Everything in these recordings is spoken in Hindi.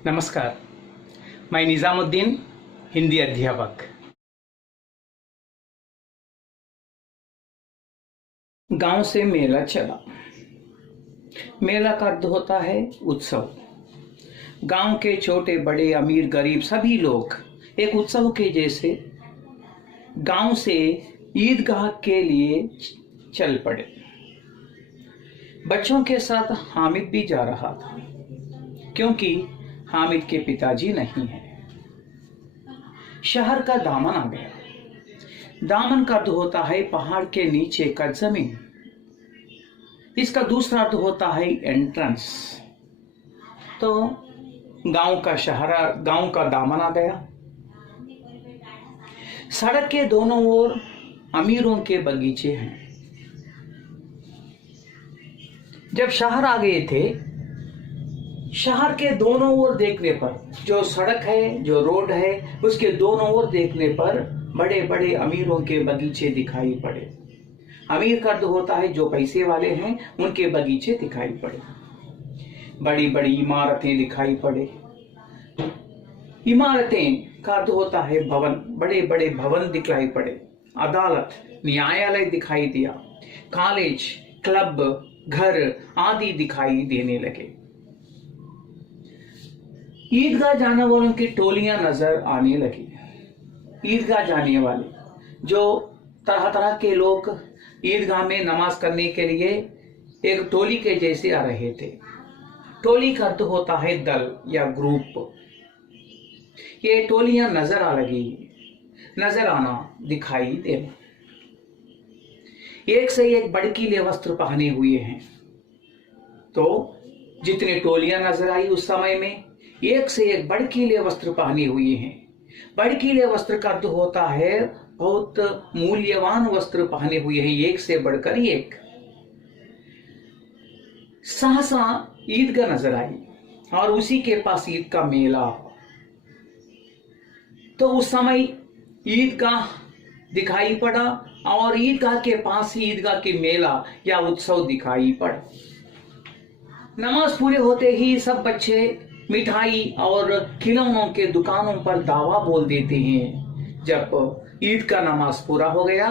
नमस्कार, मैं निज़ामुद्दीन, हिंदी अध्यापक। गांव से मेला चला। मेला का अर्थ होता है उत्सव। गांव के छोटे बड़े अमीर गरीब सभी लोग एक उत्सव के जैसे गांव से ईदगाह के लिए चल पड़े। बच्चों के साथ हामिद भी जा रहा था, क्योंकि हामिद के पिताजी नहीं हैं। शहर का दामन आ गया। दामन का अर्थ होता है पहाड़ के नीचे का जमीन। इसका दूसरा अर्थ होता है एंट्रेंस। तो गांव का दामन आ गया। सड़क के दोनों ओर अमीरों के बगीचे हैं। जब शहर आ गए थे, शहर के दोनों ओर देखने पर, जो सड़क है, जो रोड है, उसके दोनों ओर देखने पर बड़े बड़े अमीरों के बगीचे दिखाई पड़े। अमीर का अर्थ होता है जो पैसे वाले हैं, उनके बगीचे दिखाई पड़े। बड़ी बड़ी इमारतें दिखाई पड़े। इमारतें का अर्थ होता है भवन। बड़े बड़े भवन दिखाई पड़े। अदालत, न्यायालय दिखाई दिया। कॉलेज, क्लब, घर आदि दिखाई देने लगे। ईदगाह जाने वालों की टोलियां नजर आने लगी। ईदगाह जाने वाले जो तरह तरह के लोग ईदगाह में नमाज करने के लिए एक टोली के जैसे आ रहे थे। टोली का अर्थ होता है दल या ग्रुप। ये टोलियां नजर आना, दिखाई देना। एक से एक भड़कीले वस्त्र पहने हुए हैं। तो जितने टोलियां नजर आई उस समय में एक से एक भड़कीले वस्त्र पहने हुए हैं। भड़कीले वस्त्र का अर्थ होता है बहुत मूल्यवान वस्त्र पहने हुए हैं, एक से बढ़कर एक। सहसा ईदगाह नजर आई और उसी के पास ईद का मेला। तो उस समय ईदगाह दिखाई पड़ा और ईदगाह के पास ही ईदगाह के मेला या उत्सव दिखाई पड़ा। नमाज पूरे होते ही सब बच्चे मिठाई और खिलौनों के दुकानों पर दावा बोल देते हैं। जब ईद का नमाज पूरा हो गया,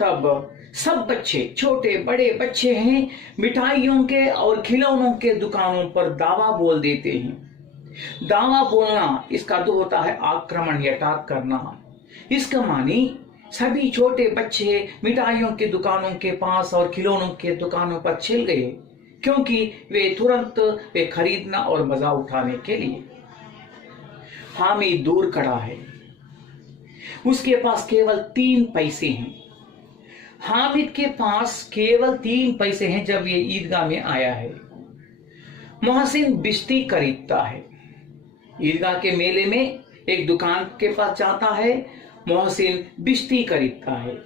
तब सब बच्चे, छोटे बड़े बच्चे हैं, मिठाइयों के और खिलौनों के दुकानों पर दावा बोल देते हैं। दावा बोलना इसका अर्थ होता है आक्रमण या अटैक करना। इसका मानी सभी छोटे बच्चे मिठाइयों के दुकानों के पास और खिलौनों के दुकानों पर चल गए, क्योंकि वे तुरंत खरीदना और मजा उठाने के लिए। हामिद दूर खड़ा है। उसके पास केवल 3 पैसे हैं। हामिद के पास केवल 3 पैसे हैं जब ये ईदगाह में आया है। मोहसिन बिश्ती खरीदता है। ईदगाह के मेले में एक दुकान के पास जाता है। मोहसिन बिश्ती खरीदता है।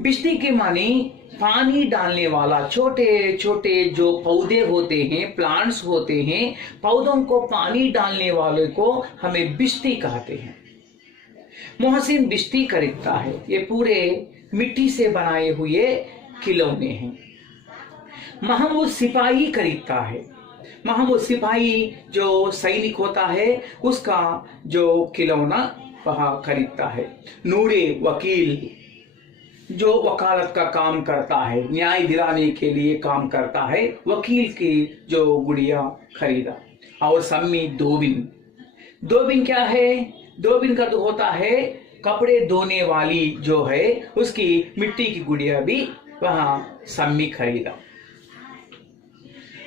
बिश्ती के मानी पानी डालने वाला। छोटे छोटे जो पौधे होते हैं, प्लांट्स होते हैं, पौधों को पानी डालने वाले को हमें बिश्ती कहते हैं। मोहसिन बिश्ती खरीदता है। ये पूरे मिट्टी से बनाए हुए खिलौने हैं। महमूद सिपाही खरीदता है। महमूद सिपाही जो सैनिक होता है, उसका जो खिलौना वह खरीदता है। नूरे वकील जो वकालत का काम करता है, न्याय दिलाने के लिए काम करता है, वकील की जो गुड़िया खरीदा। और सम्मी दोबिन क्या है? दोबिन का तो होता है कपड़े धोने वाली जो है, उसकी मिट्टी की गुड़िया भी वहां सम्मी खरीदा।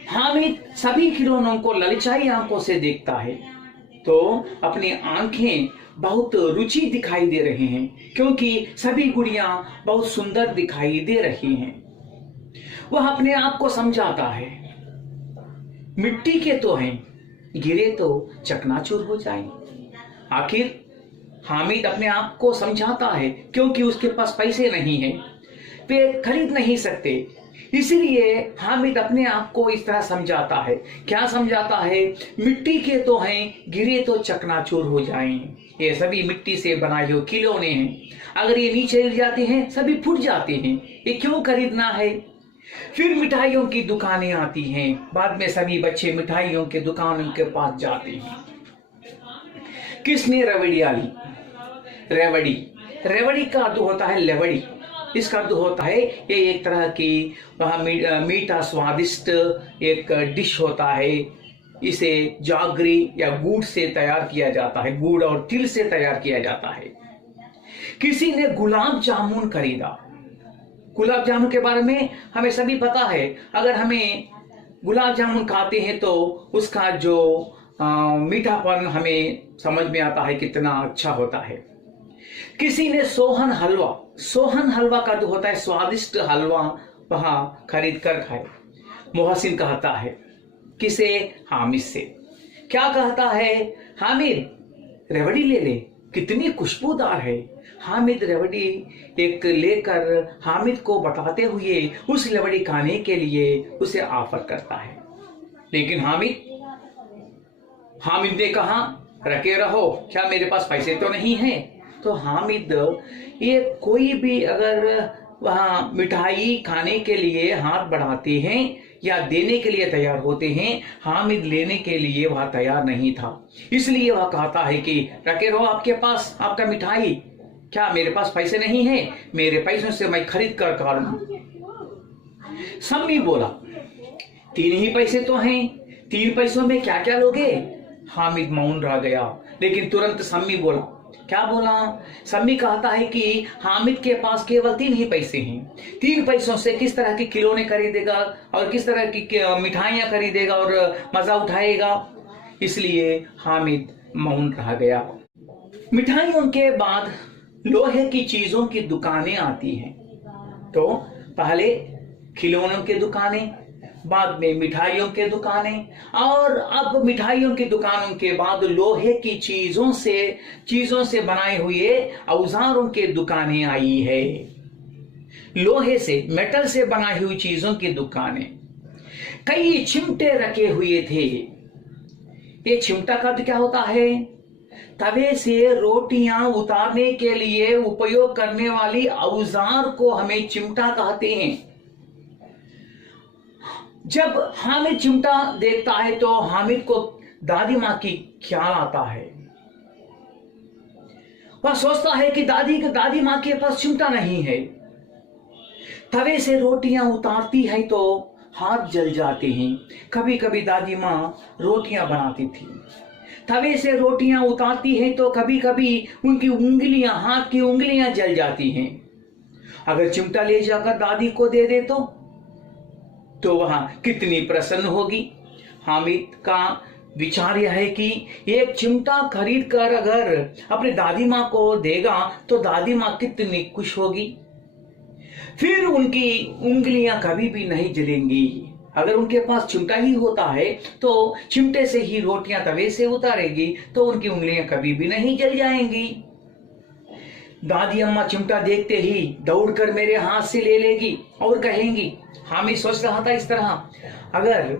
हामिद सभी खिलौनों को ललचाई आंखों से देखता है, तो अपनी आंखें बहुत रुचि दिखाई दे रहे हैं, क्योंकि सभी गुड़ियां बहुत सुंदर दिखाई दे रही हैं। वह अपने आप को समझाता है, मिट्टी के तो हैं, गिरे तो चकनाचूर हो जाए। आखिर हामिद अपने आप को समझाता है, क्योंकि उसके पास पैसे नहीं हैं, वे खरीद नहीं सकते। इसलिए हामिद अपने आप को इस तरह समझाता है। क्या समझाता है? मिट्टी के तो हैं, गिरे तो चकनाचूर हो जाएं। ये सभी मिट्टी से बनाए हुए खिलौने हैं, अगर ये नीचे गिर जाते हैं सभी फूट जाते हैं, ये क्यों खरीदना है? फिर मिठाइयों की दुकानें आती हैं। बाद में सभी बच्चे मिठाइयों के दुकानों के पास जाते हैं। किसने रेवड़ी डाली? रेवड़ी, रेवड़ी का अर्थ होता है लेवड़ी। इसका अर्थ होता है ये एक तरह की मीठा स्वादिष्ट एक डिश होता है। इसे जागरी या गुड़ से तैयार किया जाता है, गुड़ और तिल से तैयार किया जाता है। किसी ने गुलाब जामुन खरीदा। गुलाब जामुन के बारे में हमें सभी पता है। अगर हमें गुलाब जामुन खाते हैं तो उसका जो मीठापन हमें समझ में आता है कितना अच्छा होता है। किसी ने सोहन हलवा, सोहन हलवा का जो होता है स्वादिष्ट हलवा, वहां खरीद कर खाए। मोहसिन कहता है किसे? हामिद से। क्या कहता है? हामिद रेवड़ी ले ले, कितनी खुशबूदार है। हामिद रेवड़ी एक लेकर हामिद को बताते हुए उस रेवड़ी खाने के लिए उसे ऑफर करता है। लेकिन हामिद ने कहा रखे रहो, क्या मेरे पास पैसे तो नहीं है? तो हामिद ये कोई भी अगर वहां मिठाई खाने के लिए हाथ बढ़ाते हैं या देने के लिए तैयार होते हैं, हामिद लेने के लिए वह तैयार नहीं था। इसलिए वह कहता है कि रखे रहो आपके पास आपका मिठाई, क्या मेरे पास पैसे नहीं है? मेरे पैसों से मैं खरीद कर खा लूं। सम्मी बोला 3 ही पैसे तो हैं, 3 पैसों में क्या क्या लोगे? हामिद मौन रह गया। लेकिन तुरंत सम्मी बोला। क्या बोला? सम्मी कहता है कि हामिद के पास केवल 3 ही पैसे हैं। 3 पैसों से किस तरह के खिलौने खरीदेगा और किस तरह की मिठाइयां खरीदेगा और मजा उठाएगा। इसलिए हामिद मौन रह गया। मिठाइयों के बाद लोहे की चीजों की दुकानें आती हैं। तो पहले खिलौनों की दुकानें, बाद में मिठाइयों के दुकानें, और अब मिठाइयों की दुकानों के बाद लोहे की चीजों से बनाए हुए औजारों के दुकानें आई है। लोहे से, मेटल से बनाई हुई चीजों की दुकानें। कई चिमटे रखे हुए थे। ये चिमटा का क्या होता है? तवे से रोटियां उतारने के लिए उपयोग करने वाली औजार को हमें चिमटा कहते हैं। जब हामिद चिमटा देखता है तो हामिद को दादी माँ की ख्याल आता है। वह सोचता है कि दादी माँ के पास चिमटा नहीं है। तवे से रोटियां उतारती है तो हाथ जल जाते हैं। कभी कभी दादी माँ रोटियां बनाती थी। तवे से रोटियां उतारती हैं तो कभी कभी उनकी उंगलियां, हाथ की उंगलियां जल जाती हैं। अगर चिमटा ले जाकर दादी को दे दे तो वहां कितनी प्रसन्न होगी। हामिद का विचार यह है कि एक चिमटा खरीद कर अगर अपने दादी माँ को देगा तो दादी माँ कितनी खुश होगी। फिर उनकी उंगलियां कभी भी नहीं जलेंगी। अगर उनके पास चिमटा ही होता है तो चिमटे से ही रोटियां तवे से उतारेगी तो उनकी उंगलियां कभी भी नहीं जल जाएंगी। दादी अम्मा चिमटा देखते ही दौड़कर मेरे हाथ से ले लेगी और कहेंगी। हामिद सोच रहा था इस तरह, अगर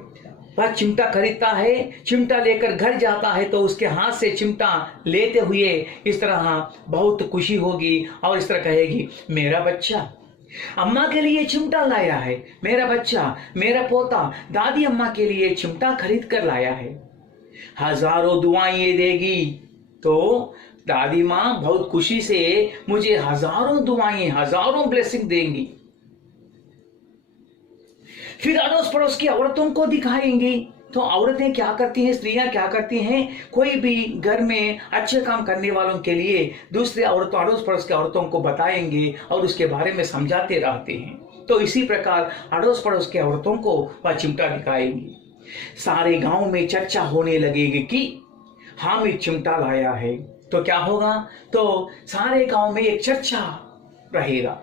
वह चिमटा खरीदता है, चिमटा लेकर घर जाता है तो उसके हाथ से चिमटा लेते हुए इस तरह बहुत खुशी होगी और इस तरह कहेगी मेरा बच्चा अम्मा के लिए चिमटा लाया है, मेरा बच्चा, मेरा पोता दादी अम्मा के लिए चिमटा खरीद कर लाया है। हजारों दुआएं देगी तो दादी माँ बहुत खुशी से मुझे हजारों दुआएं, हजारों ब्लेसिंग देंगी। फिर अड़ोस पड़ोस की औरतों को दिखाएंगी तो औरतें क्या करती हैं, स्त्रियां क्या करती हैं, कोई भी घर में अच्छे काम करने वालों के लिए दूसरे औरतों, अड़ोस पड़ोस की औरतों को बताएंगे और उसके बारे में समझाते रहते हैं। तो इसी प्रकार अड़ोस पड़ोस की औरतों को वह चिमटा दिखाएंगी। सारे गांव में चर्चा होने लगेगी कि हामिद चिमटा लाया है। तो क्या होगा? तो सारे गांव में एक चर्चा रहेगा।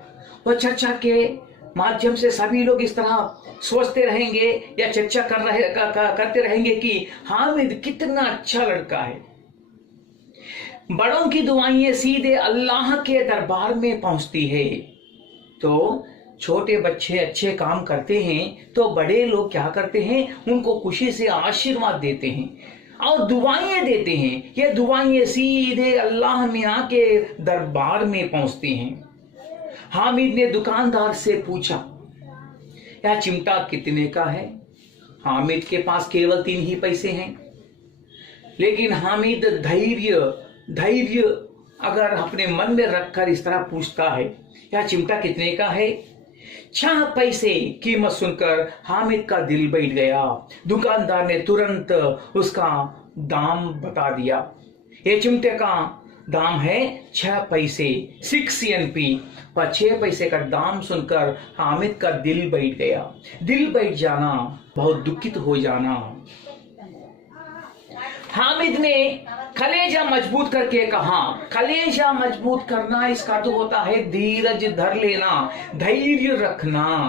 वह चर्चा के माध्यम से सभी लोग इस तरह सोचते रहेंगे या चर्चा करते रहेंगे कि हामिद कितना अच्छा लड़का है। बड़ों की दुआएं सीधे अल्लाह के दरबार में पहुंचती है। तो छोटे बच्चे अच्छे काम करते हैं तो बड़े लोग क्या करते हैं, उनको खुशी से आशीर्वाद देते हैं और दुआएं देते हैं। ये दुआएं सीधे अल्लाह मियां के दरबार में पहुंचती हैं। हामिद ने दुकानदार से पूछा यह चिमटा कितने का है? हामिद के पास केवल 3 ही पैसे हैं। लेकिन हामिद धैर्य धैर्य अगर अपने मन में रखकर इस तरह पूछता है, यह चिमटा कितने का है? 6 पैसे कीमत सुनकर हामिद का दिल बैठ गया। दुकानदार ने तुरंत उसका दाम बता दिया। ये चिमटे का दाम है 6 पैसे, 6 NP। पर 6 पैसे का दाम सुनकर हामिद का दिल बैठ गया। दिल बैठ जाना, बहुत दुखित हो जाना। हामिद ने कलेजा मजबूत करके कहा, कलेजा मजबूत करना इसका तो होता है धीरज धर लेना, धैर्य रखना।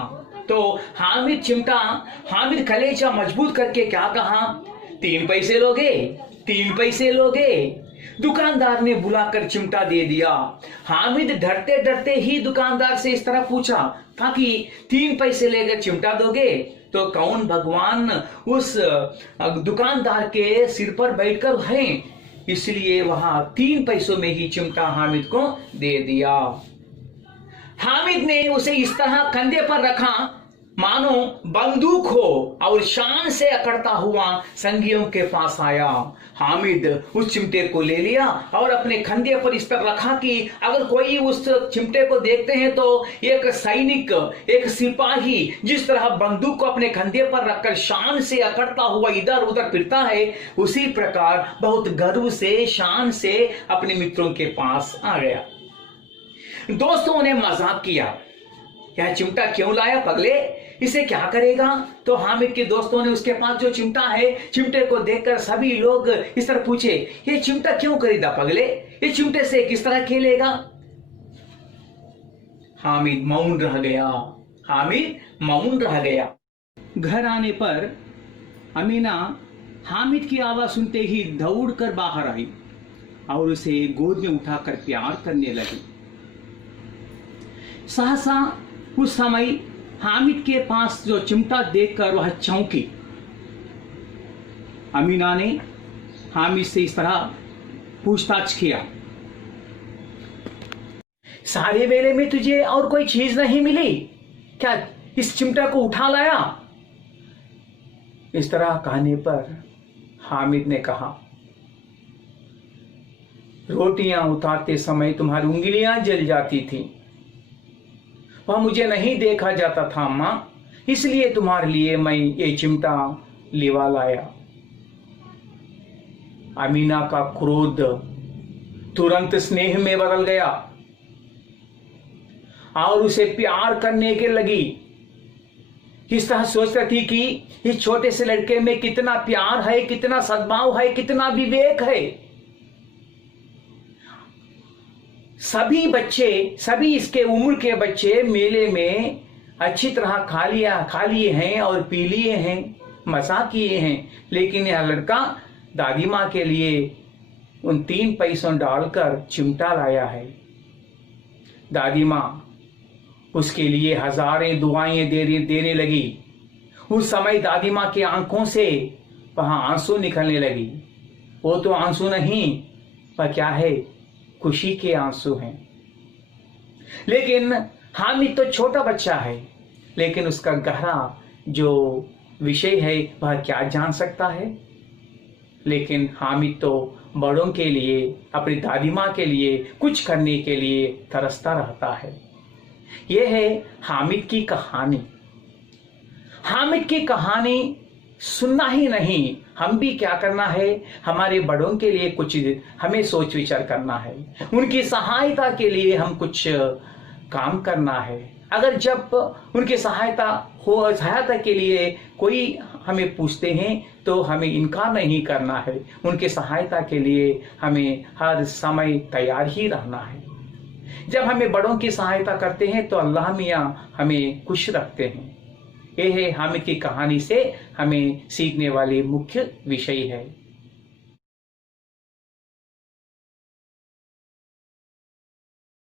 तो हामिद कलेजा मजबूत करके क्या कहा? 3 पैसे लोगे? 3 पैसे लोगे? दुकानदार ने बुलाकर चिमटा दे दिया। हामिद डरते डरते ही दुकानदार से इस तरह पूछा ताकि 3 पैसे लेकर चिमटा दोगे? तो कौन भगवान उस दुकानदार के सिर पर बैठकर हैं, इसलिए वहां 3 पैसों में ही चिमटा हामिद को दे दिया। हामिद ने उसे इस तरह कंधे पर रखा मानो बंदूक हो और शान से अकड़ता हुआ संगियों के पास आया। हामिद उस चिमटे को ले लिया और अपने कंधे पर इस तरह रखा कि अगर कोई उस चिमटे को देखते हैं तो एक सैनिक, एक सिपाही जिस तरह बंदूक को अपने कंधे पर रखकर शान से अकड़ता हुआ इधर उधर फिरता है, उसी प्रकार बहुत गर्व से, शान से अपने मित्रों के पास आ गया। दोस्तों ने मजाक किया, यह चिमटा क्यों लाया पगले, इसे क्या करेगा? तो हामिद के दोस्तों ने उसके पास जो चिमटा है, चिमटे को देखकर सभी लोग इस तरह पूछे, ये चिमटा क्यों खरीदा पगले, ये चिमटे से किस तरह खेलेगा? हामिद मौन रह गया। हामिद मौन रह गया। घर आने पर अमीना हामिद की आवाज सुनते ही दौड़कर बाहर आई और उसे गोद में उठाकर प्यार करने लगी। सहसा उस समय हामिद के पास जो चिमटा देखकर वह चौंकी। अमीना ने हामिद से इस तरह पूछताछ किया, सारे वेले में तुझे और कोई चीज नहीं मिली क्या, इस चिमटा को उठा लाया? इस तरह कहने पर हामिद ने कहा, रोटियां उतारते समय तुम्हारी उंगलियां जल जाती थी, वह मुझे नहीं देखा जाता था अम्मा, इसलिए तुम्हारे लिए मैं ये चिमटा लेवा लाया। अमीना का क्रोध तुरंत स्नेह में बदल गया और उसे प्यार करने के लगी। इस तरह सोच रही थी कि इस छोटे से लड़के में कितना प्यार है, कितना सद्भाव है, कितना विवेक है। सभी बच्चे, सभी इसके उम्र के बच्चे मेले में अच्छी तरह खा लिए हैं और पी लिए हैं, मजा किए हैं, लेकिन यह लड़का दादी माँ के लिए उन 3 पैसों डालकर चिमटा लाया है। दादी माँ उसके लिए हजारें दुआएं देने लगी। उस समय दादी माँ की आंखों से वहां आंसू निकलने लगी। वो तो आंसू नहीं, पर क्या है, खुशी के आंसू हैं। लेकिन हामिद तो छोटा बच्चा है, लेकिन उसका गहरा जो विषय है वह क्या जान सकता है। लेकिन हामिद तो बड़ों के लिए, अपनी दादी माँ के लिए कुछ करने के लिए तरसता रहता है। यह है हामिद की कहानी। हामिद की कहानी सुनना ही नहीं, हम भी क्या करना है, हमारे बड़ों के लिए कुछ हमें सोच विचार करना है, उनकी सहायता के लिए हम कुछ काम करना है। अगर जब उनकी सहायता के लिए कोई हमें पूछते हैं तो हमें इनकार नहीं करना है। उनकी सहायता के लिए हमें हर समय तैयार ही रहना है। जब हमें बड़ों की सहायता करते हैं तो अल्लाह मियाँ हमें खुश रखते हैं। यह है हामिद की कहानी से हमें सीखने वाली मुख्य विषय है।